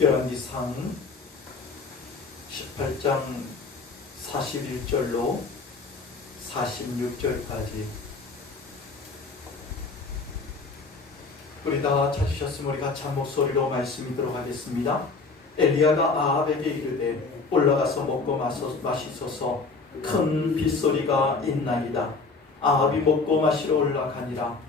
열왕기상 18장 41절로 46절까지 우리 다 찾으셨으면 우리 같이 한 목소리로 말씀드리도록 하겠습니다. 엘리야가 아합에게 이르되 올라가서 먹고 마시소서. 큰 빗소리가 있나이다. 아합이 먹고 마시러 올라가니라.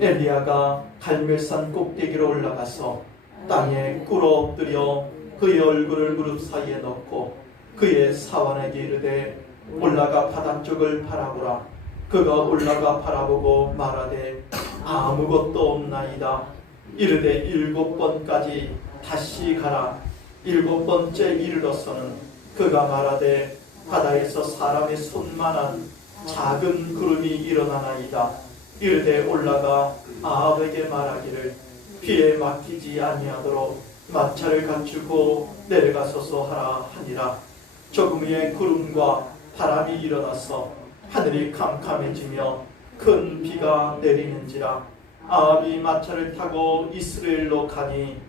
엘리야가 갈멜산 꼭대기로 올라가서 땅에 꿇어 엎드려 그의 얼굴을 무릎 사이에 넣고 그의 사환에게 이르되 올라가 바다 쪽을 바라보라. 그가 올라가 바라보고 말하되 아무것도 없나이다. 이르되 7번까지 다시 가라. 7번째 이르러서는 그가 말하되 바다에서 사람의 손만한 작은 구름이 일어나나이다. 이르되 올라가 아합에게 말하기를 비에 맡기지 아니하도록 마차를 갖추고 내려가소서 하라 하니라. 조금 후에 구름과 바람이 일어나서 하늘이 캄캄해지며 큰 비가 내리는지라. 아합이 마차를 타고 이스라엘로 가니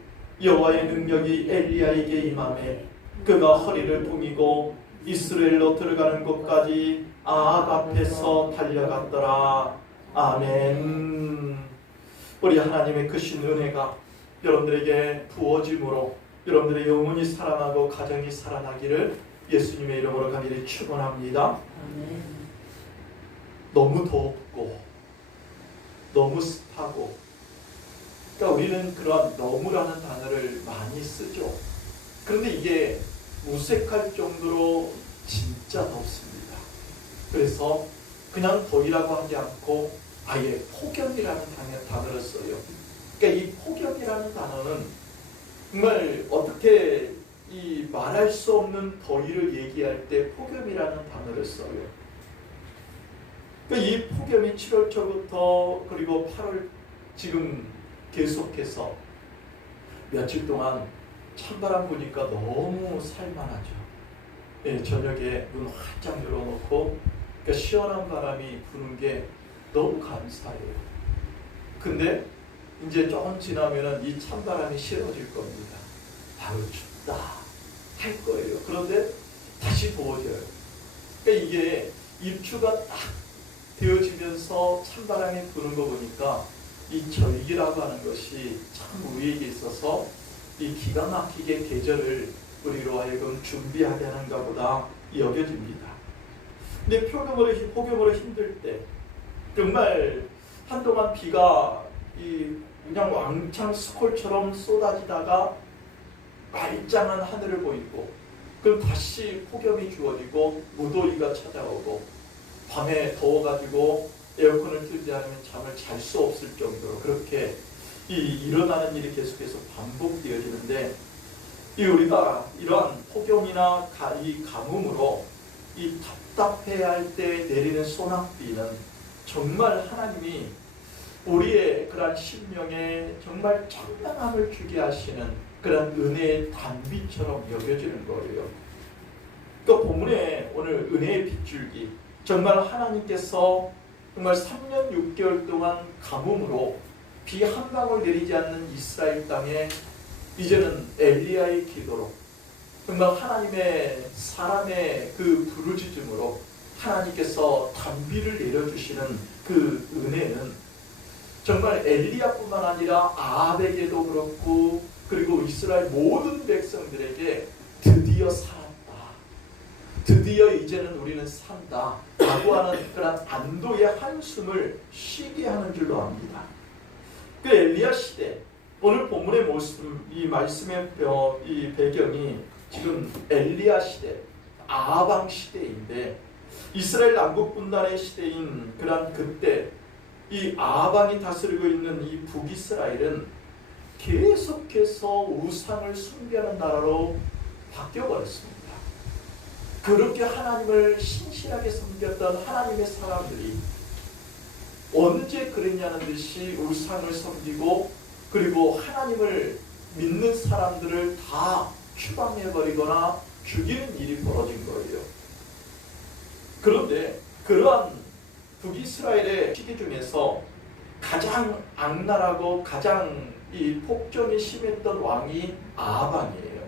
여호와의 능력이 엘리야에게 임하매 그가 허리를 붕이고 이스라엘로 들어가는 곳까지 아합 앞에서 달려갔더라. 아멘. 우리 하나님의 크신 은혜가 여러분들에게 부어짐으로 여러분들의 영혼이 살아나고 가정이 살아나기를 예수님의 이름으로 간절히 축원합니다. 너무 덥고 너무 습하고, 그러니까 우리는 그런 너무라는 단어를 많이 쓰죠. 그런데 이게 무색할 정도로 진짜 덥습니다. 그래서 그냥 더위라고 하지 않고 아예 폭염이라는 단어를 써요. 그러니까 이 폭염이라는 단어는 정말 어떻게 이 말할 수 없는 더위를 얘기할 때 폭염이라는 단어를 써요. 그러니까 이 폭염이 7월 초부터 그리고 8월 지금 계속해서 며칠 동안 찬바람 부니까 너무 살만하죠. 예, 저녁에 문 활짝 열어놓고 그러니까 시원한 바람이 부는 게 너무 감사해요. 근데 이제 조금 지나면은 이 찬바람이 싫어질 겁니다. 아유 춥다 할 거예요. 그런데 다시 더워져요. 그러니까 이게 입추가 딱 되어지면서 찬바람이 부는 거 보니까 이 절기라고 하는 것이 참 우리에게 있어서 이 기가 막히게 계절을 우리로 하여금 준비하게 하는가 보다 여겨집니다. 근데 폭염으로 힘들 때 정말 한동안 비가 그냥 왕창 스콜처럼 쏟아지다가 말짱한 하늘을 보이고 그럼 다시 폭염이 주어지고 무더위가 찾아오고 밤에 더워가지고 에어컨을 틀지 않으면 잠을 잘 수 없을 정도로 그렇게 일어나는 일이 계속해서 반복되어지는데 우리가 이러한 폭염이나 이 가뭄으로 이 답답해야 할 때 내리는 소낙비는 정말 하나님이 우리의 그런 심령에 정말 청량함을 주게 하시는 그런 은혜의 단비처럼 여겨지는 거예요. 그 본문에 오늘 은혜의 빗줄기, 정말 하나님께서 정말 3년 6개월 동안 가뭄으로 비 한 방울 내리지 않는 이스라엘 땅에 이제는 엘리야의 기도로 정말 하나님의 사람의 그 부르짖음으로 하나님께서 단비를 내려주시는 그 은혜는 정말 엘리야뿐만 아니라 아합에게도 그렇고 그리고 이스라엘 모든 백성들에게 드디어 살았다. 드디어 이제는 우리는 산다. 라고 하는 그런 안도의 한숨을 쉬게 하는 줄로 압니다. 그 엘리야 시대, 오늘 본문의 모습, 이 말씀의 이 배경이 지금 엘리야 시대, 아합 시대인데 이스라엘 남북 분단의 시대인 그런 그때 이 아합이 다스리고 있는 이 북이스라엘은 계속해서 우상을 숭배하는 나라로 바뀌어버렸습니다. 그렇게 하나님을 신실하게 섬겼던 하나님의 사람들이 언제 그랬냐는 듯이 우상을 섬기고 그리고 하나님을 믿는 사람들을 다 추방해버리거나 죽이는 일이 벌어진 거예요. 그런데 그러한 북이스라엘의 시기 중에서 가장 악랄하고 가장 이 폭정이 심했던 왕이 아방이에요.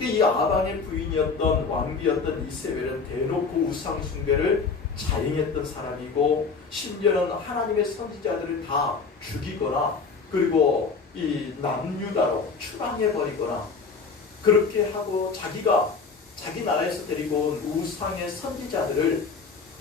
이 아방의 부인이었던 왕비였던 이세벨은 대놓고 우상 숭배를 자행했던 사람이고, 심지어는 하나님의 선지자들을 다 죽이거나 그리고 이 남유다로 추방해버리거나 그렇게 하고, 자기가 자기 나라에서 데리고 온 우상의 선지자들을,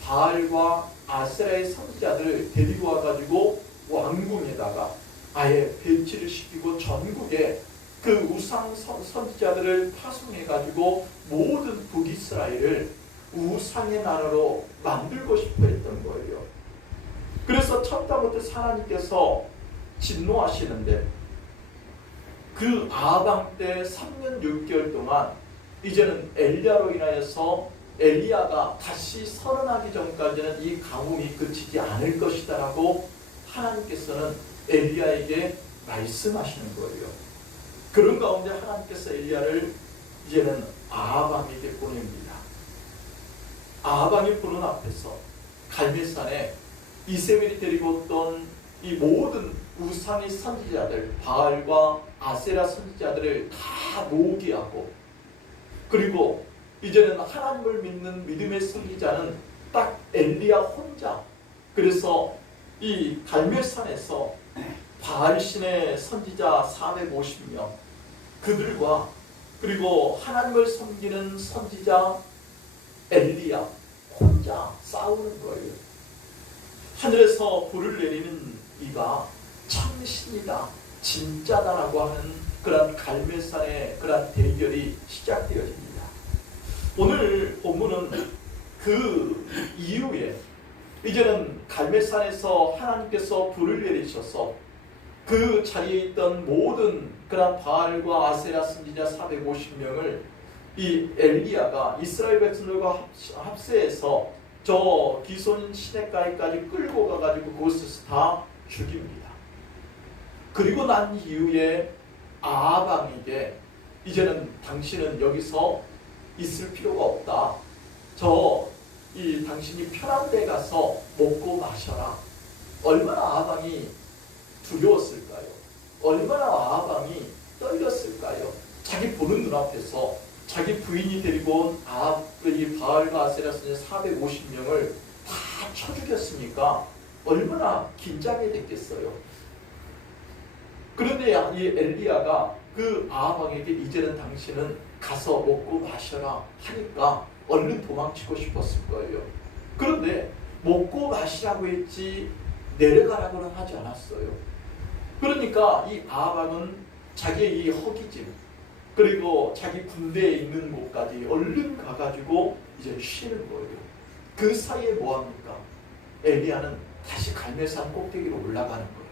바알과 아세라의 선지자들을 데리고 와가지고 왕궁에다가 아예 배치를 시키고 전국에 그 우상 선지자들을 파송해가지고 모든 북이스라엘을 우상의 나라로 만들고 싶어 했던 거예요. 그래서 첫날부터 하나님께서 진노하시는데, 그 아방 때 3년 6개월 동안 이제는 엘리야로 인하여서 엘리야가 다시 서른하기 전까지는 이 가뭄이 그치지 않을 것이다 라고 하나님께서는 엘리야에게 말씀하시는 거예요. 그런 가운데 하나님께서 엘리야를 이제는 아방에게 보냅니다. 아방이 보는 앞에서 갈멜산에 이세벨이 데리고 왔던 이 모든 우상의 선지자들, 바알과 아세라 선지자들을 다 모으게하고, 그리고 이제는 하나님을 믿는 믿음의 선지자는 딱 엘리야 혼자. 그래서 이 갈멜산에서 바알신의 선지자 450명, 그들과 그리고 하나님을 섬기는 선지자 엘리야 혼자 싸우는 거예요. 하늘에서 불을 내리는 이가 참신이다, 진짜다라고 하는 그런 갈멜산의 그런 대결이 시작되어집니다. 오늘 본문은 그 이후에 이제는 갈멜산에서 하나님께서 불을 내리셔서 그 자리에 있던 모든 그런 바알과 아세라 선지자 450명을 이 엘리야가 이스라엘 백성들과 합세해서 저 기손 시냇가에까지 끌고 가가지고 그곳에서 다 죽입니다. 그리고 난 이후에 아방에게 이제는 당신은 여기서 있을 필요가 없다. 당신이 편한 데 가서 먹고 마셔라. 얼마나 아방이 두려웠을까요? 얼마나 아방이 떨렸을까요? 자기 보는 눈앞에서 자기 부인이 데리고 온 이 바알과 아세라 선지자 450명을 다 쳐 죽였으니까 얼마나 긴장이 됐겠어요. 그런데 이 엘리야가 그 아방에게 이제는 당신은 가서 먹고 마셔라 하니까 얼른 도망치고 싶었을 거예요. 그런데 먹고 마시라고 했지 내려가라고는 하지 않았어요. 그러니까 이 아방은 자기의 이 허기짐, 그리고 자기 군대에 있는 곳까지 얼른 가가지고 이제 쉬는 거예요. 그 사이에 뭐합니까? 엘리야는 다시 갈멜산 꼭대기로 올라가는 거예요.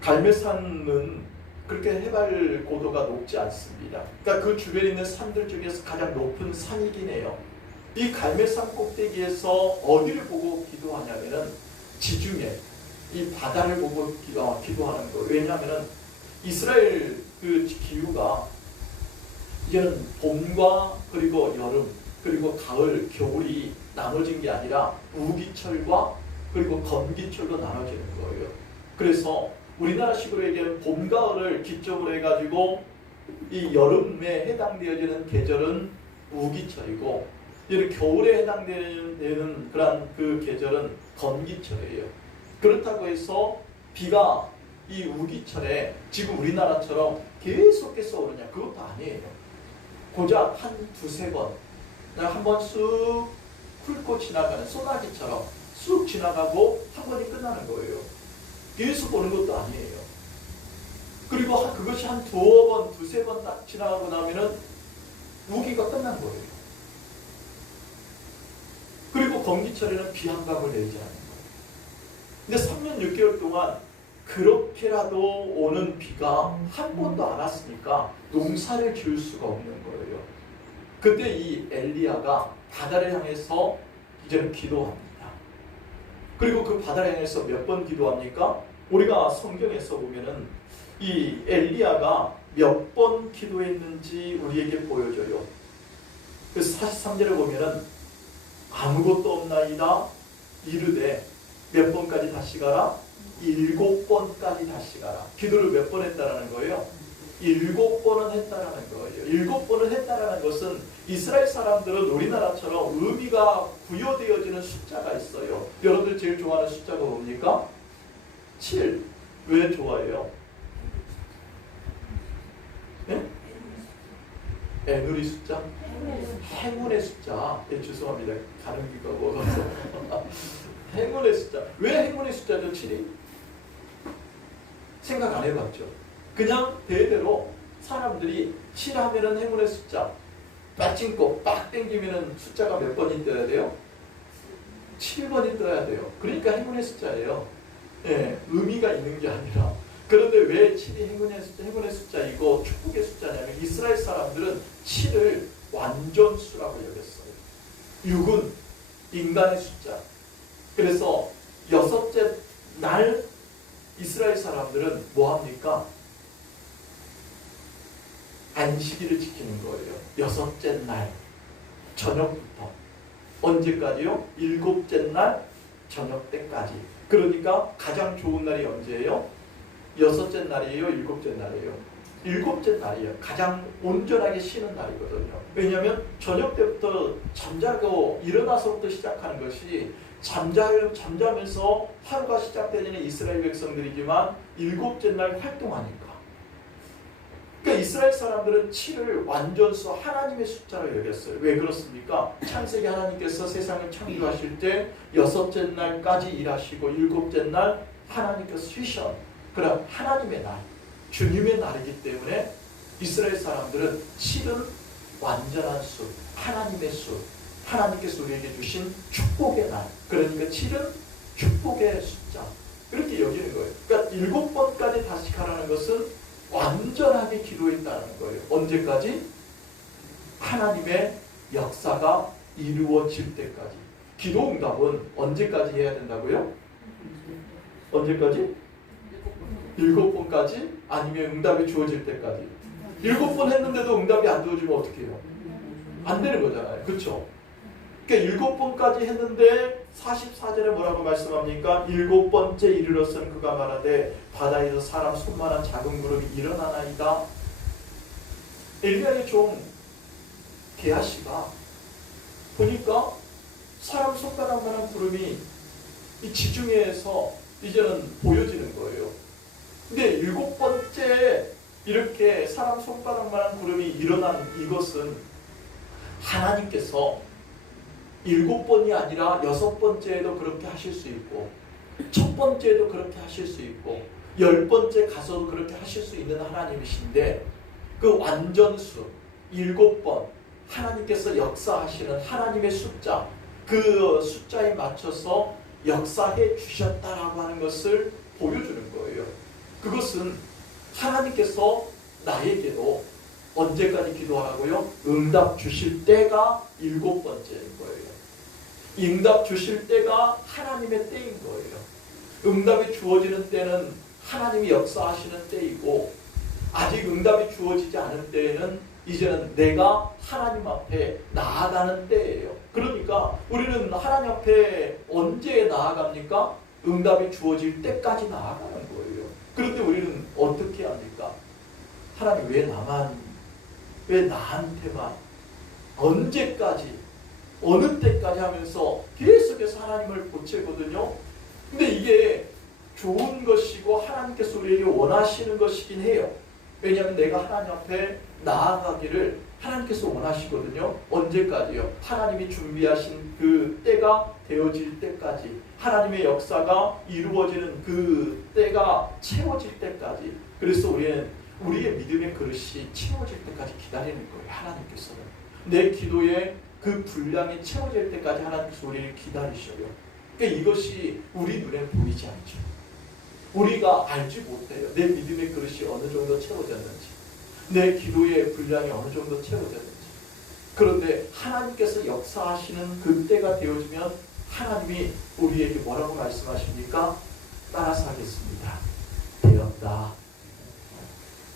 갈멜산은 그렇게 해발 고도가 높지 않습니다. 그러니까 그 주변에 있는 산들 중에서 가장 높은 산이긴 해요. 이 갈멜산 꼭대기에서 어디를 보고 기도하냐면은 지중해, 이 바다를 보고 기도하는 거예요. 왜냐하면은 이스라엘 그 기후가 이제는 봄과 그리고 여름 그리고 가을, 겨울이 나눠진 게 아니라 우기철과 그리고 건기철로 나눠지는 거예요. 그래서 우리나라식으로 얘기하면 봄, 가을을 기점으로 해가지고 이 여름에 해당되어지는 계절은 우기철이고, 이렇게 겨울에 해당되는 그런 그 계절은 건기철이에요. 그렇다고 해서 비가 이 우기철에 지금 우리나라처럼 계속해서 오느냐, 그것도 아니에요. 고작 한 두세 번, 한 번 쑥 훑고 지나가는 소나기처럼 쑥 지나가고 한 번이 끝나는 거예요. 계속 오는 것도 아니에요. 그리고 그것이 한 두어 번, 두세 번 딱 지나가고 나면은 우기가 끝난 거예요. 그리고 건기철에는 비 한 방울 내리지 않는 거예요. 근데 3년 6개월 동안 그렇게라도 오는 비가 한 번도 안 왔으니까 농사를 지을 수가 없는 거예요. 그때 이 엘리야가 바다를 향해서 이제는 기도합니다. 그리고 그 바다를 향해서 몇 번 기도합니까? 우리가 성경에서 보면은 이 엘리야가 몇 번 기도했는지 우리에게 보여줘요. 그래서 43절에 보면은 아무것도 없나이다 이르되 몇 번까지 다시 가라? 7번까지 다시 가라. 기도를 몇 번 했다라는 거예요? 7번은 했다라는 거예요. 7번을 했다라는 것은 이스라엘 사람들은 우리나라처럼 의미가 부여되어지는 숫자가 있어요. 여러분들 제일 좋아하는 숫자가 뭡니까? 7. 왜 좋아해요? 네? 애누리 숫자? 행운의 숫자. 네, 죄송합니다. 가는 귀가 먹어서. 행운의 숫자. 왜 행운의 숫자죠? 7이? 생각 안 해봤죠? 그냥 대대로 사람들이 7 하면은 행운의 숫자. 빠찡고 빡 땡기면은 숫자가 몇 번이 떠야 돼요? 7번이 떠야 돼요. 그러니까 행운의 숫자예요. 예, 의미가 있는 게 아니라. 그런데 왜 7이 행운의 숫자이고 축복의 숫자냐면 이스라엘 사람들은 7을 완전수라고 여겼어요. 6은 인간의 숫자. 그래서 6째 날 이스라엘 사람들은 뭐합니까? 안식일을 지키는 거예요. 6째 날 저녁부터. 언제까지요? 7째 날 저녁 때까지. 그러니까 가장 좋은 날이 언제예요? 6째 날이에요? 7째 날이에요? 7째 날이에요. 가장 온전하게 쉬는 날이거든요. 왜냐하면 저녁 때부터 잠자고 일어나서부터 시작하는 것이 잠자면서 하루가 시작되는 이스라엘 백성들이지만 7째 날 활동하니까. 그러니까 이스라엘 사람들은 7을 완전수 하나님의 숫자로 여겼어요. 왜 그렇습니까? 창세기 하나님께서 세상을 창조하실 때 6째 날까지 일하시고 7째 날 하나님께서 쉬셔. 그럼 하나님의 날, 주님의 날이기 때문에 이스라엘 사람들은 7은 완전한 수, 하나님의 수, 하나님께서 우리에게 주신 축복의 날. 그러니까 7은 축복의 숫자. 그렇게 여기는 거예요. 그러니까 7번까지 다시 가라는 것은 완전하게 기도했다는 거예요. 언제까지? 하나님의 역사가 이루어질 때까지. 기도 응답은 언제까지 해야 된다고요? 언제까지? 7번까지? 아니면 응답이 주어질 때까지? 7번 했는데도 응답이 안 주어지면 어떻게 해요? 안 되는 거잖아요. 그렇죠? 그러니까 7번까지 했는데 44절에 뭐라고 말씀합니까? 7번째 이르렀은 그가 말하되 바다에서 사람 손만한 작은 구름이 일어나나이다. 엘리야의 종 게하시가 보니까 사람 손가락만한 구름이 이 지중해에서 이제는 보여지는 거예요. 근데 7번째 이렇게 사람 손가락만한 구름이 일어난 이것은 하나님께서 7번이 아니라 6번째에도 그렇게 하실 수 있고 첫 번째에도 그렇게 하실 수 있고 10번째 가서도 그렇게 하실 수 있는 하나님이신데 그 완전수 7번 하나님께서 역사하시는 하나님의 숫자 그 숫자에 맞춰서 역사해 주셨다라고 하는 것을 보여주는 거예요. 그것은 하나님께서 나에게도 언제까지 기도하라고요? 응답 주실 때가 7번째인 거예요. 응답 주실 때가 하나님의 때인 거예요. 응답이 주어지는 때는 하나님이 역사하시는 때이고 아직 응답이 주어지지 않은 때에는 이제는 내가 하나님 앞에 나아가는 때예요. 그러니까 우리는 하나님 앞에 언제 나아갑니까? 응답이 주어질 때까지 나아가는 거예요. 그런데 우리는 어떻게 합니까? 하나님 왜 나한테만 언제까지 어느 때까지 하면서 계속해서 하나님을 보채거든요. 근데 이게 좋은 것이고 하나님께서 우리에게 원하시는 것이긴 해요. 왜냐하면 내가 하나님 앞에 나아가기를 하나님께서 원하시거든요. 언제까지요? 하나님이 준비하신 그 때가 되어질 때까지 하나님의 역사가 이루어지는 그 때가 채워질 때까지. 그래서 우리는 우리의 믿음의 그릇이 채워질 때까지 기다리는 거예요. 하나님께서는 내 기도에 그 분량이 채워질 때까지 하나님께서 우리를 기다리셔요. 그러니까 이것이 우리 눈에 보이지 않죠. 우리가 알지 못해요. 내 믿음의 그릇이 어느 정도 채워졌는지, 내 기도의 분량이 어느 정도 채워졌는지. 그런데 하나님께서 역사하시는 그때가 되어지면 하나님이 우리에게 뭐라고 말씀하십니까? 따라서 하겠습니다. 되었다.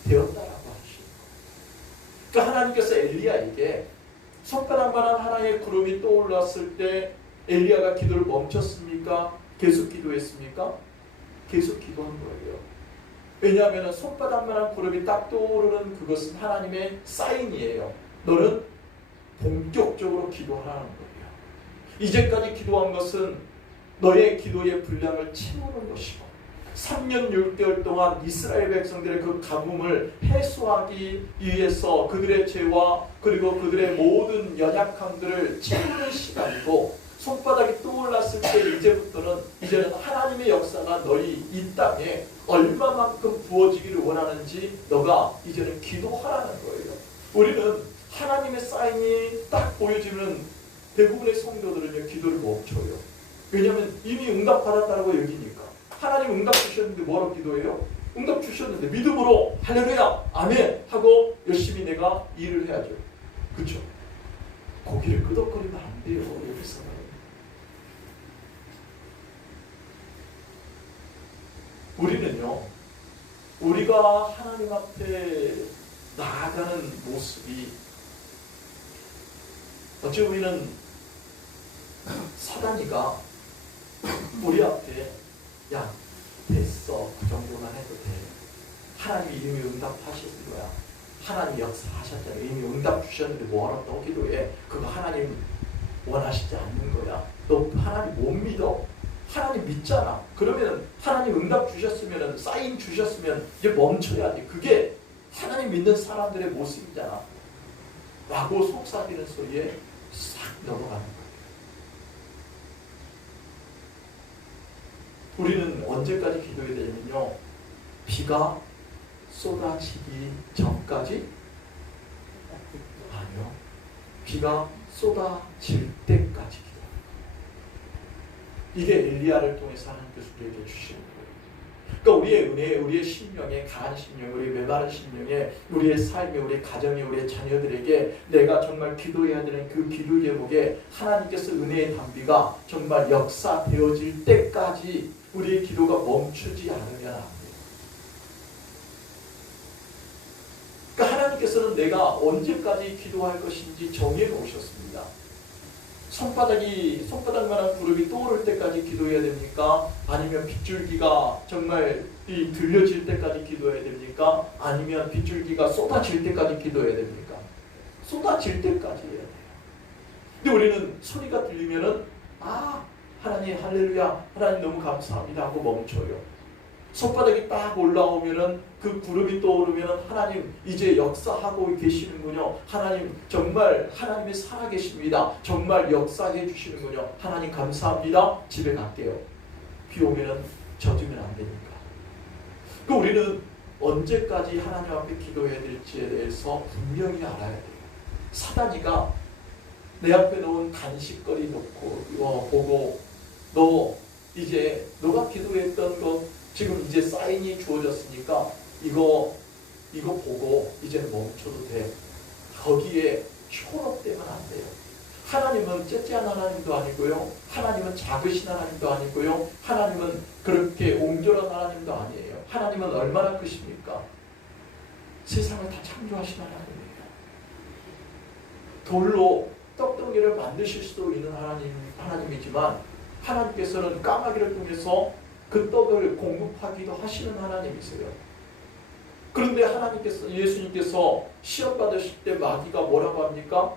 되었다라고 하시는 거예요. 그러니까 하나님께서 엘리야에게 손가락만한 하나의 구름이 떠올랐을 때 엘리야가 기도를 멈췄습니까? 계속 기도했습니까? 계속 기도한 거예요. 왜냐하면 손바닥만한 구름이 딱 떠오르는 그것은 하나님의 사인이에요. 너는 본격적으로 기도하라는 거예요. 이제까지 기도한 것은 너의 기도의 분량을 채우는 것이고 3년 6개월 동안 이스라엘 백성들의 그 가뭄을 해소하기 위해서 그들의 죄와 그리고 그들의 모든 연약함들을 채우는 시간이고 손바닥이 떠올랐을 때 이제는 하나님의 역사가 너희 이 땅에 얼마만큼 부어지기를 원하는지 너가 이제는 기도하라는 거예요. 우리는 하나님의 사인이 딱 보여지면 대부분의 성도들은요 기도를 멈춰요. 왜냐하면 이미 응답받았다고 여기니까. 하나님 응답 주셨는데 뭐라고 기도해요? 응답 주셨는데 믿음으로 할렐루야 아멘 하고 열심히 내가 일을 해야죠. 그렇죠? 고기를 끄덕거리면 안 돼요. 여기서는. 우리는요 우리가 하나님 앞에 나아가는 모습이 어찌 우리는 사단이가 우리 앞에 야 됐어 그 정도만 해도 돼 하나님 이미 응답하실 거야 하나님 역사하셨잖아요 이미 응답 주셨는데 뭐하러 또 기도해 그거 하나님 원하시지 않는 거야 너 하나님 못 믿어 하나님 믿잖아 그러면 하나님 응답 주셨으면 사인 주셨으면 이제 멈춰야지 그게 하나님 믿는 사람들의 모습이잖아 라고 속삭이는 소리에 싹 넘어가는 거예요. 우리는 언제까지 기도해야 되냐면요 비가 쏟아지기 전까지 아니요 비가 쏟아질 때까지 기도합니다. 이게 엘리야를 통해서 하나님께서 우리에게 주시는 거예요. 그러니까 우리의 은혜, 우리의 심령에 강한 심령, 우리의 메마른 심령에 우리의 삶에, 우리의 가정에, 우리의 자녀들에게 내가 정말 기도해야 되는 그 기도 제목에 하나님께서 은혜의 단비가 정말 역사되어질 때까지 우리의 기도가 멈추지 않으면 안 돼요. 그러니까 하나님께서는 내가 언제까지 기도할 것인지 정해 놓으셨습니다. 손바닥만한 구름이 떠오를 때까지 기도해야 됩니까? 아니면 빗줄기가 정말 들려질 때까지 기도해야 됩니까? 아니면 빗줄기가 쏟아질 때까지 기도해야 됩니까? 쏟아질 때까지 해야 돼요. 근데 우리는 소리가 들리면은 하나님 할렐루야 하나님 너무 감사합니다 하고 멈춰요. 손바닥이 딱 올라오면은 그 구름이 떠오르면은 하나님 이제 역사하고 계시는군요. 하나님 정말 하나님이 살아계십니다. 정말 역사해 주시는군요. 하나님 감사합니다. 집에 갈게요. 비 오면은 젖으면 안 되니까. 그 우리는 언제까지 하나님 앞에 기도해야 될지에 대해서 분명히 알아야 돼요. 사단이가 내 앞에 놓은 간식거리 놓고 보고 너 이제 너가 기도했던 것 지금 이제 사인이 주어졌으니까 이거 보고 이제는 멈춰도 돼. 거기에 현혹되면 안 돼요. 하나님은 째째한 하나님도 아니고요. 하나님은 작으신 하나님도 아니고요. 하나님은 그렇게 옹졸한 하나님도 아니에요. 하나님은 얼마나 크십니까? 세상을 다 창조하신 하나님이에요. 돌로 떡덩이를 만드실 수도 있는 하나님이지만 하나님께서는 까마귀를 통해서 그 떡을 공급하기도 하시는 하나님이세요. 그런데 예수님께서 시험 받으실 때 마귀가 뭐라고 합니까?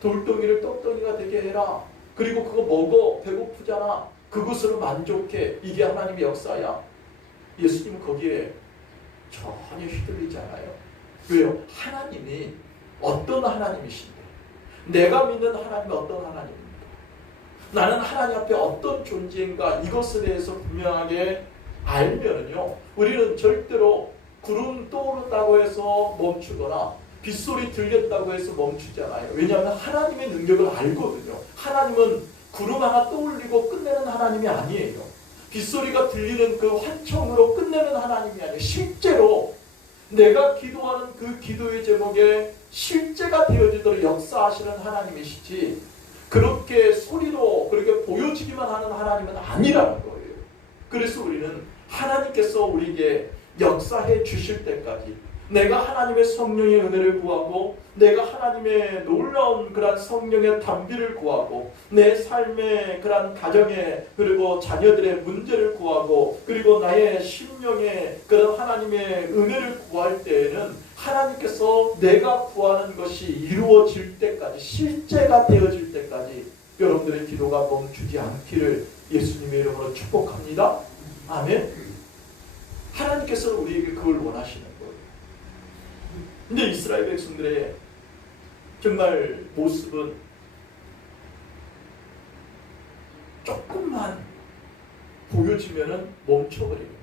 돌덩이를 떡덩이가 되게 해라. 그리고 그거 먹어. 배고프잖아. 그것으로 만족해. 이게 하나님의 역사야. 예수님은 거기에 전혀 휘둘리지 않아요. 왜요? 하나님이 어떤 하나님이신데? 내가 믿는 하나님이 어떤 하나님입니까? 나는 하나님 앞에 어떤 존재인가 이것에 대해서 분명하게 알면은요 우리는 절대로 구름 떠오른다고 해서 멈추거나 빗소리 들렸다고 해서 멈추잖아요. 왜냐하면 하나님의 능력을 알거든요. 하나님은 구름 하나 떠올리고 끝내는 하나님이 아니에요. 빗소리가 들리는 그 환청으로 끝내는 하나님이 아니에요. 실제로 내가 기도하는 그 기도의 제목에 실제가 되어지도록 역사하시는 하나님이시지 그렇게 소리로 그렇게 보여지기만 하는 하나님은 아니라는 거예요. 그래서 우리는 하나님께서 우리에게 역사해 주실 때까지 내가 하나님의 성령의 은혜를 구하고 내가 하나님의 놀라운 그런 성령의 담비를 구하고 내 삶의 그런 가정의 그리고 자녀들의 문제를 구하고 그리고 나의 심령의 그런 하나님의 은혜를 구할 때에는 하나님께서 내가 구하는 것이 이루어질 때까지 실제가 되어질 때까지 여러분들의 기도가 멈추지 않기를 예수님의 이름으로 축복합니다. 아멘. 하나님께서는 우리에게 그걸 원하시는 거예요. 근데 이스라엘 백성들의 정말 모습은 조금만 보여지면은 멈춰버리는 거예요.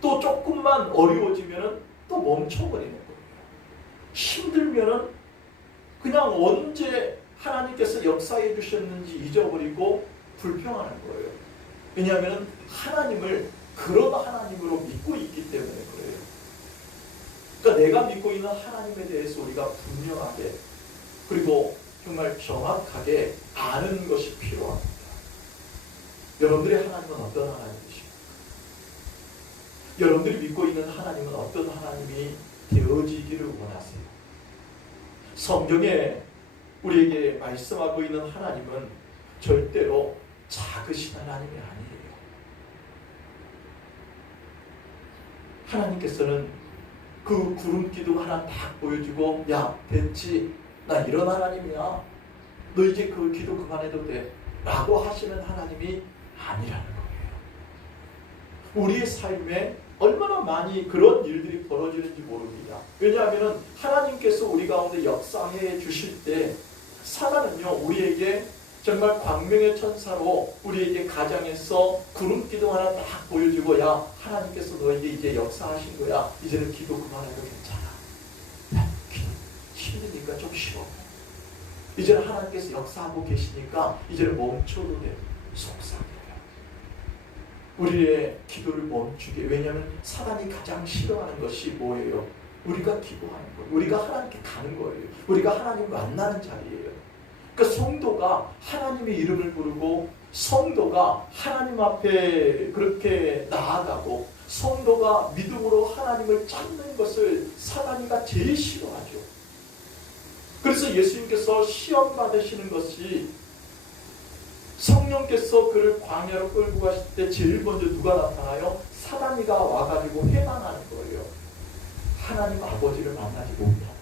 또 조금만 어려워지면은 또 멈춰버리는 거예요. 힘들면은 그냥 언제 하나님께서 역사해 주셨는지 잊어버리고 불평하는 거예요. 왜냐하면 하나님을 그런 하나님으로 믿고 있기 때문에 그래요. 그러니까 내가 믿고 있는 하나님에 대해서 우리가 분명하게 그리고 정말 정확하게 아는 것이 필요합니다. 여러분들의 하나님은 어떤 하나님이십니까? 여러분들이 믿고 있는 하나님은 어떤 하나님이 되어지기를 원하세요? 성경에 우리에게 말씀하고 있는 하나님은 절대로 작으신 하나님이 아니에요. 하나님께서는 그 구름 기둥 하나 딱 보여주고 야 됐지 나 이런 하나님이야 너 이제 그 기도 그만해도 돼 라고 하시는 하나님이 아니라는 거예요. 우리의 삶에 얼마나 많이 그런 일들이 벌어지는지 모릅니다. 왜냐하면 하나님께서 우리 가운데 역사해 주실 때 사단은요 우리에게 정말 광명의 천사로 우리에게 가장에서 구름 기둥 하나 딱 보여주고 야 하나님께서 너에게 이제 역사하신 거야. 이제는 기도 그만해도 괜찮아. 야, 기도 힘드니까 좀 쉬어. 이제는 하나님께서 역사하고 계시니까 이제는 멈춰도 돼. 속상해요. 우리의 기도를 멈추게. 왜냐하면 사단이 가장 싫어하는 것이 뭐예요? 우리가 기도하는 거예요. 우리가 하나님께 가는 거예요. 우리가 하나님을 만나는 자리예요. 그러니까 성도가 하나님의 이름을 부르고 성도가 하나님 앞에 그렇게 나아가고 성도가 믿음으로 하나님을 찾는 것을 사단이가 제일 싫어하죠. 그래서 예수님께서 시험 받으시는 것이 성령께서 그를 광야로 끌고 가실 때 제일 먼저 누가 나타나요? 사단이가 와가지고 회방하는 거예요. 하나님 아버지를 만나지 못하고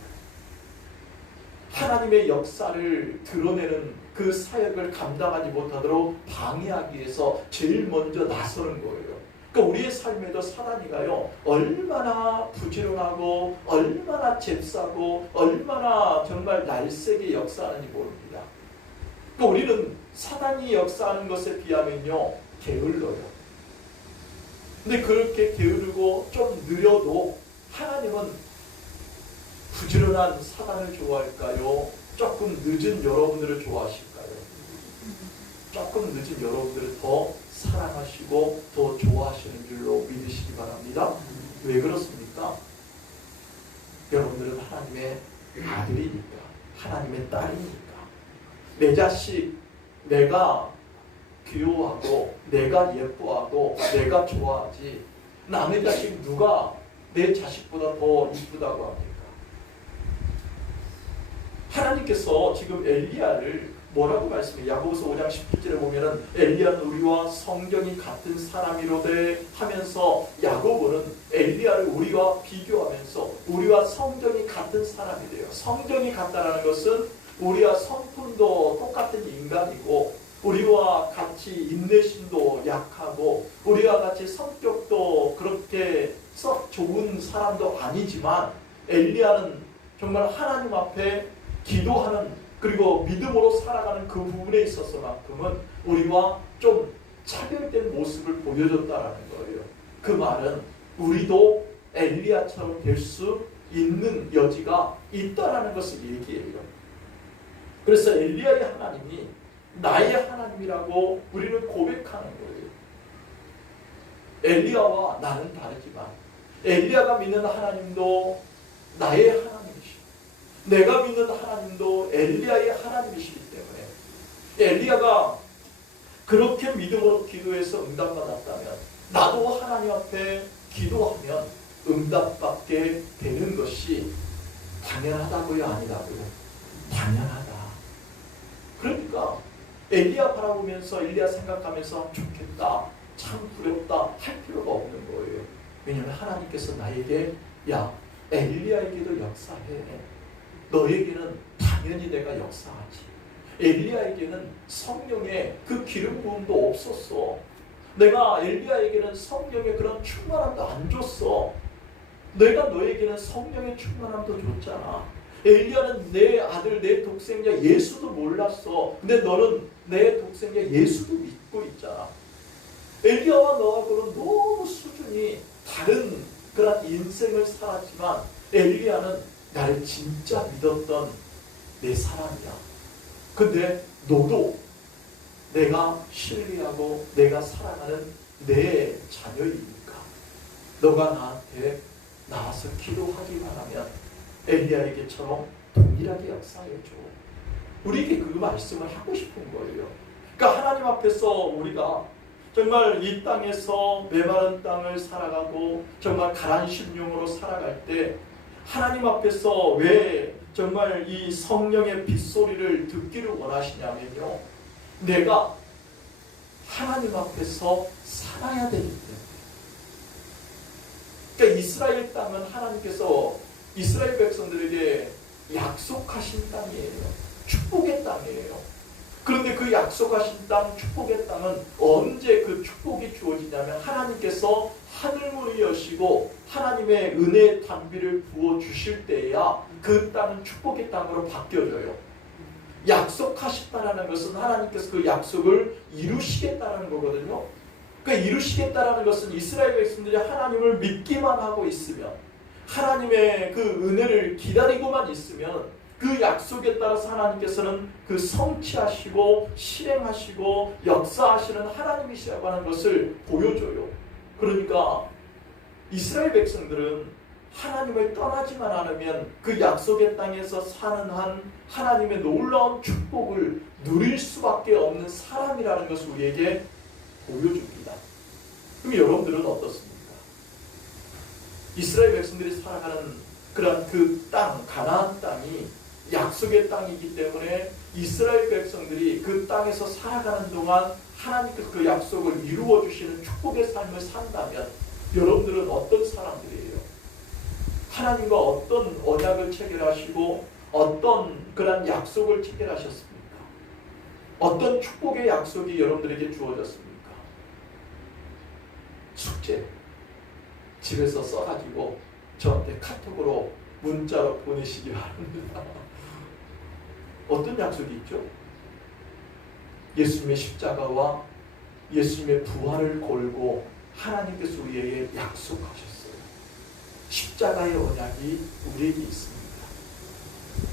하나님의 역사를 드러내는 그 사역을 감당하지 못하도록 방해하기 위해서 제일 먼저 나서는 거예요. 그러니까 우리의 삶에도 사단이가요 얼마나 부지런하고 얼마나 잽싸고 얼마나 정말 날쌔게 역사하는지 모릅니다. 그러니까 우리는 사단이 역사하는 것에 비하면요 게을러요. 근데 그렇게 게으르고 좀 느려도 하나님은 부지런한 사단을 좋아할까요? 조금 늦은 여러분들을 좋아하실까요? 조금 늦은 여러분들을 더 사랑하시고 더 좋아하시는 줄로 믿으시기 바랍니다. 왜 그렇습니까? 여러분들은 하나님의 아들이니까 하나님의 딸이니까 내 자식 내가 귀여워하고 내가 예뻐하고 내가 좋아하지 남의 자식 누가 내 자식보다 더 이쁘다고 합니까? 하나님께서 지금 엘리야를 뭐라고 말씀해요? 야고보서 5장 17절에 보면은 엘리야는 우리와 성경이 같은 사람이로되 하면서 야고보는 엘리야를 우리와 비교하면서 우리와 성경이 같은 사람이 돼요. 성경이 같다라는 것은 우리와 성품도 똑같은 인간이고 우리와 같이 인내심도 약하고 우리와 같이 성격도 그렇게 썩 좋은 사람도 아니지만 엘리야는 정말 하나님 앞에 기도하는 그리고 믿음으로 살아가는 그 부분에 있어서만큼은 우리와 좀 차별된 모습을 보여줬다라는 거예요. 그 말은 우리도 엘리야처럼 될 수 있는 여지가 있다라는 것을 얘기해요. 그래서 엘리야의 하나님이 나의 하나님이라고 우리는 고백하는 거예요. 엘리야와 나는 다르지만 엘리야가 믿는 하나님도 나의 하나님이시고 내가 믿는 하나님도 엘리야의 하나님이시기 때문에 엘리야가 그렇게 믿음으로 기도해서 응답받았다면 나도 하나님 앞에 기도하면 응답받게 되는 것이 당연하다고요, 아니라고요? 당연하다. 그러니까 엘리야 바라보면서 엘리야 생각하면서 좋겠다, 참 부럽다 할 필요가 없는 거예요. 왜냐하면 하나님께서 나에게 야 엘리야에게도 역사해. 너에게는 당연히 내가 역사하지. 엘리야에게는 성령의 그 기름 부음도 없었어. 내가 엘리야에게는 성령의 그런 충만함도 안 줬어. 내가 너에게는 성령의 충만함도 줬잖아. 엘리야는 내 아들, 내 독생자 예수도 몰랐어. 근데 너는 내 독생자 예수도 믿고 있잖아. 엘리야와 너하고는 너무 수준이 다른 그런 인생을 살았지만 엘리야는 나를 진짜 믿었던 내 사람이야. 근데 너도 내가 신뢰하고 내가 사랑하는 내 자녀이니까 너가 나한테 나와서 기도하기만 하면 엘리야에게처럼 동일하게 역사해줘. 우리에게 그 말씀을 하고 싶은 거예요. 그러니까 하나님 앞에서 우리가 정말 이 땅에서 메마른 땅을 살아가고 정말 가난 심령으로 살아갈 때 하나님 앞에서 왜 정말 이 성령의 빗소리를 듣기를 원하시냐면요, 내가 하나님 앞에서 살아야 되기 때문에. 그러니까 이스라엘 땅은 하나님께서 이스라엘 백성들에게 약속하신 땅이에요. 축복의 땅이에요. 그런데 그 약속하신 땅, 축복의 땅은 언제 그 축복이 주어지냐면 하나님께서 하늘문을 여시고 하나님의 은혜의 단비를 부어주실 때야 그 땅은 축복의 땅으로 바뀌어져요. 약속하셨다라는 것은 하나님께서 그 약속을 이루시겠다는 거거든요. 그러니까 이루시겠다라는 것은 이스라엘 백성들이 하나님을 믿기만 하고 있으면, 하나님의 그 은혜를 기다리고만 있으면 그 약속에 따라서 하나님께서는 그 성취하시고 실행하시고 역사하시는 하나님이시라고 하는 것을 보여줘요. 그러니까 이스라엘 백성들은 하나님을 떠나지만 않으면 그 약속의 땅에서 사는 한 하나님의 놀라운 축복을 누릴 수밖에 없는 사람이라는 것을 우리에게 보여줍니다. 그럼 여러분들은 어떻습니까? 이스라엘 백성들이 살아가는 그런 그 땅, 가나안 땅이 약속의 땅이기 때문에 이스라엘 백성들이 그 땅에서 살아가는 동안 하나님께서 그 약속을 이루어 주시는 축복의 삶을 산다면 여러분들은 어떤 사람들이에요? 하나님과 어떤 언약을 체결하시고 어떤 그런 약속을 체결하셨습니까? 어떤 축복의 약속이 여러분들에게 주어졌습니까? 숙제 집에서 써가지고 저한테 카톡으로 문자로 보내시기 바랍니다. 어떤 약속이 있죠? 예수님의 십자가와 예수님의 부활을 걸고 하나님께서 우리에게 약속하셨어요. 십자가의 언약이 우리에게 있습니다.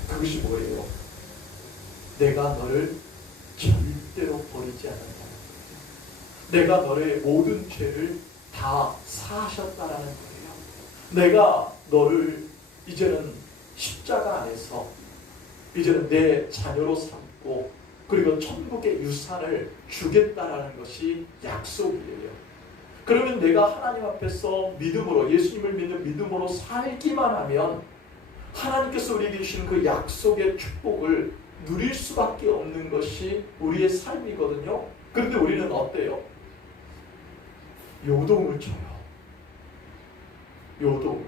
그것이 뭐예요? 내가 너를 절대로 버리지 않는다. 내가 너의 모든 죄를 다 사하셨다라는 거예요. 내가 너를 이제는 십자가 안에서 이제는 내 자녀로 삼고 그리고 천국의 유산을 주겠다라는 것이 약속이에요. 그러면 내가 하나님 앞에서 믿음으로, 예수님을 믿는 믿음으로 살기만 하면 하나님께서 우리에게 주신 그 약속의 축복을 누릴 수밖에 없는 것이 우리의 삶이거든요. 그런데 우리는 어때요? 요동을 쳐요. 요동을.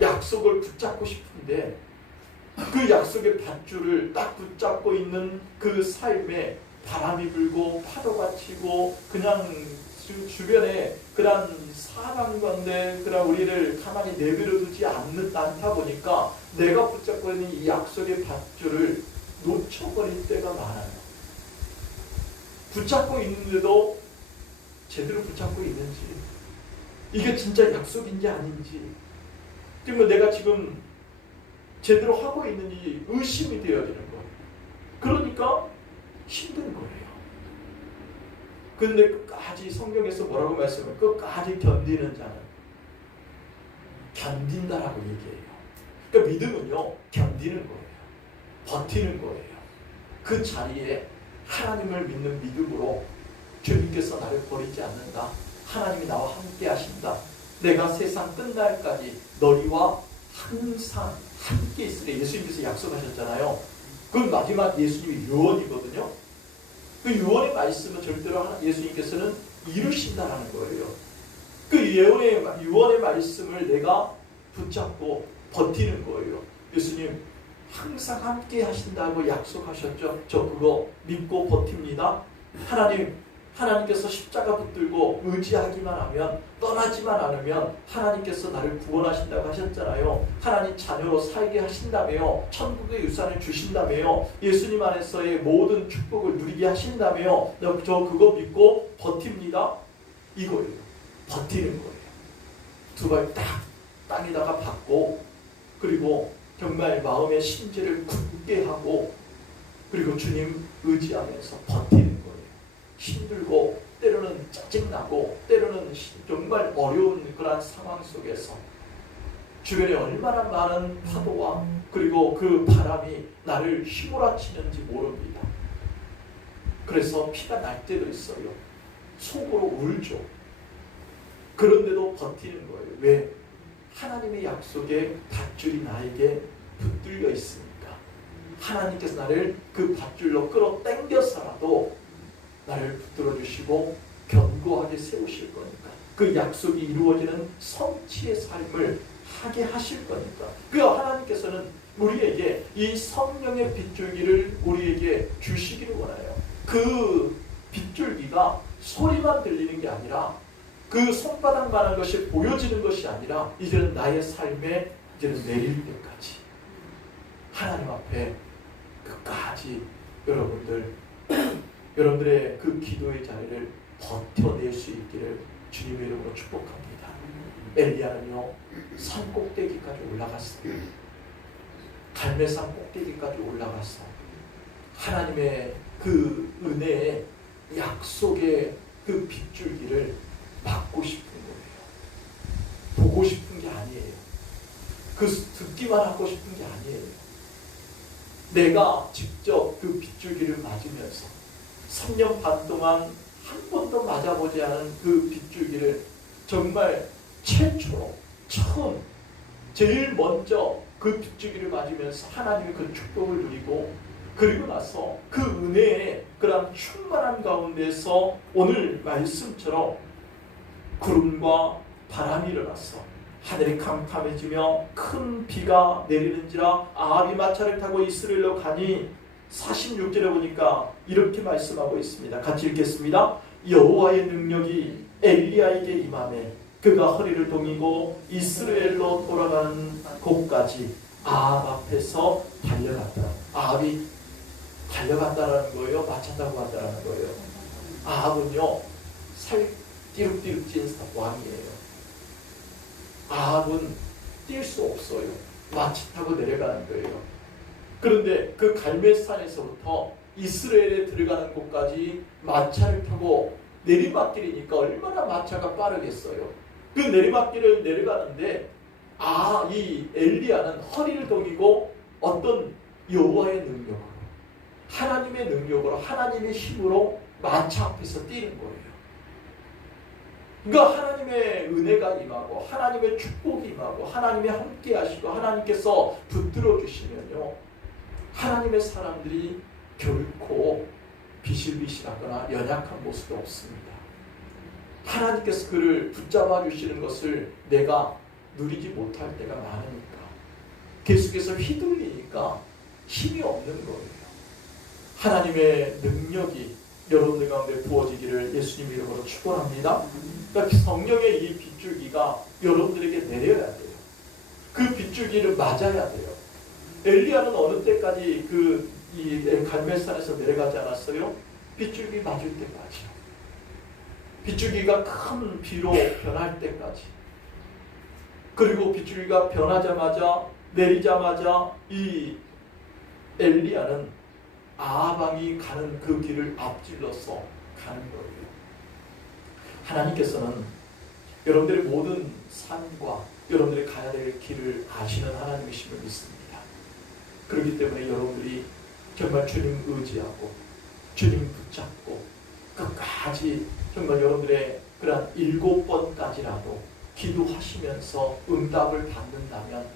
약속을 붙잡고 싶은데 그 약속의 밧줄을 딱 붙잡고 있는 그 삶에 바람이 불고 파도가 치고 그냥 주변에 그런 사람 가운데 그런 우리를 가만히 내버려두지 않다 보니까 내가 붙잡고 있는 이 약속의 밧줄을 놓쳐버릴 때가 많아요. 붙잡고 있는데도 제대로 붙잡고 있는지, 이게 진짜 약속인지 아닌지, 지금 내가 지금 제대로 하고 있는지 의심이 되어지는 거예요. 그러니까 힘든 거예요. 그런데 끝까지 성경에서 뭐라고 말씀해요? 끝까지 견디는 자는 견딘다라고 얘기해요. 그러니까 믿음은요, 견디는 거예요. 버티는 거예요. 그 자리에 하나님을 믿는 믿음으로 주님께서 나를 버리지 않는다. 하나님이 나와 함께 하신다. 내가 세상 끝날까지 너희와 항상 함께 있으리. 예수님께서 약속하셨잖아요. 그 마지막 예수님이 유언이거든요. 그 유언의 말씀은 절대로 예수님께서는 이루신다라는 거예요. 그 유언의 말씀을 내가 붙잡고 버티는 거예요. 예수님 항상 함께 하신다고 약속하셨죠. 저 그거 믿고 버팁니다. 하나님께서 십자가 붙들고 의지하기만 하면, 떠나지만 않으면 하나님께서 나를 구원하신다고 하셨잖아요. 하나님 자녀로 살게 하신다며요. 천국의 유산을 주신다며요. 예수님 안에서의 모든 축복을 누리게 하신다며요. 저 그거 믿고 버팁니다. 이거예요. 버티는 거예요. 두 발 딱 땅에다가 박고, 그리고 정말 마음의 심지를 굳게 하고, 그리고 주님 의지하면서 버티는 거예요. 힘들고 때로는 짜증나고 때로는 정말 어려운 그런 상황 속에서 주변에 얼마나 많은 파도와 그리고 그 바람이 나를 휘몰아치는지 모릅니다. 그래서 피가 날 때도 있어요. 속으로 울죠. 그런데도 버티는 거예요. 왜? 하나님의 약속에 밧줄이 나에게 붙들려 있으니까. 하나님께서 나를 그 밧줄로 끌어당겨서라도 나를 붙들어 주시고 견고하게 세우실 거니까. 그 약속이 이루어지는 성취의 삶을 하게 하실 거니까. 그 하나님께서는 우리에게 이 성령의 빗줄기를 우리에게 주시기를 원해요. 그 빗줄기가 소리만 들리는 게 아니라, 그 손바닥만한 것이 보여지는 것이 아니라, 이제는 나의 삶에 이제는 내릴 때까지 하나님 앞에 끝까지 여러분들의 그 기도의 자리를 버텨낼 수 있기를 주님의 이름으로 축복합니다. 엘리야는요, 산 꼭대기까지 올라갔어요. 갈멜산 꼭대기까지 올라가서 하나님의 그 은혜의 약속의 그 빗줄기를 받고 싶은 거예요. 보고 싶은 게 아니에요. 듣기만 하고 싶은 게 아니에요. 내가 직접 그 빗줄기를 맞으면서 3년 반 동안 한 번도 맞아보지 않은 그 빗줄기를 정말 최초로 처음 제일 먼저 그 빗줄기를 맞으면서 하나님의 그 축복을 누리고, 그리고 나서 그 은혜의 그런 충만한 가운데서 오늘 말씀처럼 구름과 바람이 일어났어. 하늘이 캄캄해지며 큰 비가 내리는지라 아합이 마차를 타고 이스라엘로 가니 46절에 보니까 이렇게 말씀하고 있습니다. 같이 읽겠습니다. 여호와의 능력이 엘리야에게 임하매 그가 허리를 동이고 이스라엘로 돌아가는 곳까지 아합 앞에서 달려갔다. 아합이 달려갔다라는 거예요? 마차 타고 갔다라는 거예요? 아합은요, 살 띠룩띠룩 찐 왕이에요. 아합은 뛸 수 없어요. 마차 타고 내려가는 거예요. 그런데 그 갈멜산에서부터 이스라엘에 들어가는 곳까지 마차를 타고, 내리막길이니까 얼마나 마차가 빠르겠어요. 그 내리막길을 내려가는데 이 엘리야는 허리를 동이고 어떤 여호와의 능력으로, 하나님의 능력으로, 하나님의 힘으로 마차 앞에서 뛰는 거예요. 그러니까 하나님의 은혜가 임하고 하나님의 축복이 임하고 하나님이 함께 하시고 하나님께서 붙들어 주시면요, 하나님의 사람들이 결코 비실비실하거나 연약한 모습이 없습니다. 하나님께서 그를 붙잡아 주시는 것을 내가 누리지 못할 때가 많으니까, 계속해서 휘둘리니까 힘이 없는 거예요. 하나님의 능력이 여러분들 가운데 부어지기를 예수님 이름으로 축원합니다. 그러니까 성령의 이 빗줄기가 여러분들에게 내려야 돼요. 그 빗줄기를 맞아야 돼요. 엘리야는 어느 때까지 이 갈멜산에서 내려가지 않았어요? 빗줄기 맞을 때까지요. 빗줄기가 큰 비로 변할 때까지. 그리고 빗줄기가 변하자마자, 내리자마자 이 엘리야는 아합 왕이 가는 그 길을 앞질러서 가는 거예요. 하나님께서는 여러분들의 모든 삶과 여러분들이 가야 될 길을 아시는 하나님이심을 믿습니다. 그렇기 때문에 여러분들이 정말 주님 의지하고 주님 붙잡고 끝까지 정말 여러분들의 그런 7번까지라도 기도하시면서 응답을 받는다면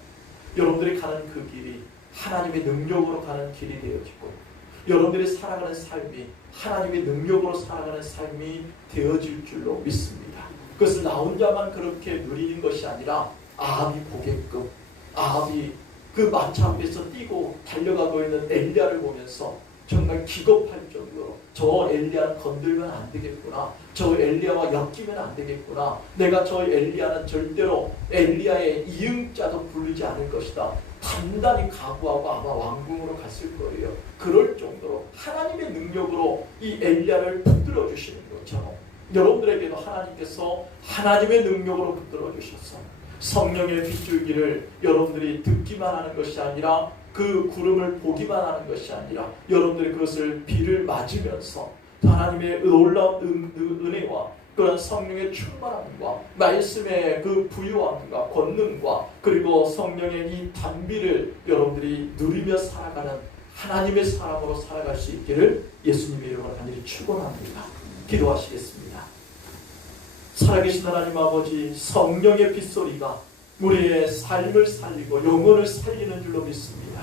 여러분들이 가는 그 길이 하나님의 능력으로 가는 길이 되어지고 여러분들이 살아가는 삶이 하나님의 능력으로 살아가는 삶이 되어질 줄로 믿습니다. 그것을 나 혼자만 그렇게 누리는 것이 아니라 아합이 보게끔, 아합이 그 마차 앞에서 뛰고 달려가고 있는 엘리야를 보면서 정말 기겁할 정도로 저 엘리야는 건들면 안 되겠구나, 저 엘리야와 엮이면 안 되겠구나, 내가 저 엘리야는 절대로 엘리야의 이응자도 부르지 않을 것이다, 단단히 각오하고 아마 왕궁으로 갔을 거예요. 그럴 정도로 하나님의 능력으로 이 엘리야를 붙들어 주시는 것처럼 여러분들에게도 하나님께서 하나님의 능력으로 붙들어 주셔서 성령의 빗줄기를 여러분들이 듣기만 하는 것이 아니라 그 구름을 보기만 하는 것이 아니라 여러분들이 그것을 비를 맞으면서 하나님의 놀라운 은혜와 그런 성령의 충만함과 말씀의 그 부유함과 권능과 그리고 성령의 이 단비를 여러분들이 누리며 살아가는 하나님의 사람으로 살아갈 수 있기를 예수님의 이름으로 간절히 축원합니다. 기도하시겠습니다. 살아계신 하나님 아버지, 성령의 빗소리가 우리의 삶을 살리고 영혼을 살리는 줄로 믿습니다.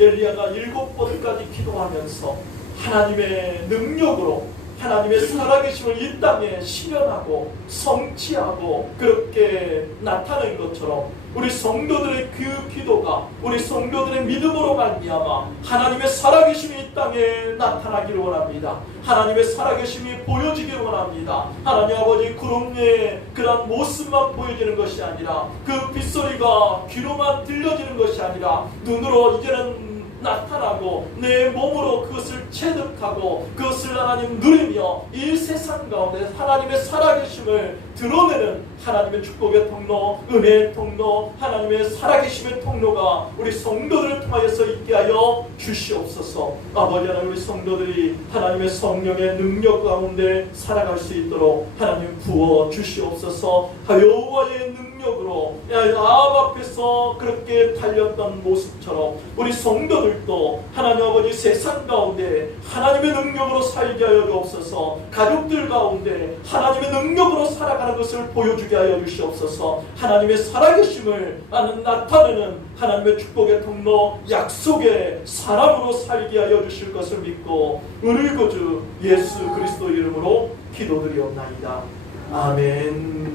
엘리야가 7번까지 기도하면서 하나님의 능력으로 하나님의 살아계심을 이 땅에 실현하고 성취하고 그렇게 나타낸 것처럼 우리 성도들의 그 기도가 우리 성도들의 믿음으로 말미암아 하나님의 살아계심이 이 땅에 나타나기를 원합니다. 하나님의 살아계심이 보여지기를 원합니다. 하나님 아버지, 구름의 그런 모습만 보여지는 것이 아니라 그 빗소리가 귀로만 들려지는 것이 아니라 눈으로 이제는 나타나고 내 몸으로 그것을 체득하고 그것을 하나님 누리며 이 세상 가운데 하나님의 살아계심을 드러내는 하나님의 축복의 통로, 은혜의 통로, 하나님의 살아계심의 통로가 우리 성도들을 통하여서 있게 하여 주시옵소서. 아버지 하나님, 우리 성도들이 하나님의 성령의 능력 가운데 살아갈 수 있도록 하나님 부어 주시옵소서. 여호와의 능력으로 아합 앞에서 그렇게 달렸던 모습처럼 우리 성도들도 하나님 아버지 세상 가운데 하나님의 능력으로 살게 하여 주옵소서. 가족들 가운데 하나님의 능력으로 살아가는 것을 보여주게 하여 주시옵소서. 하나님의 살아계심을 나타내는 하나님의 축복의 통로, 약속의 사람으로 살게 하여 주실 것을 믿고 우리 구주 예수 그리스도 이름으로 기도드리옵나이다. 아멘.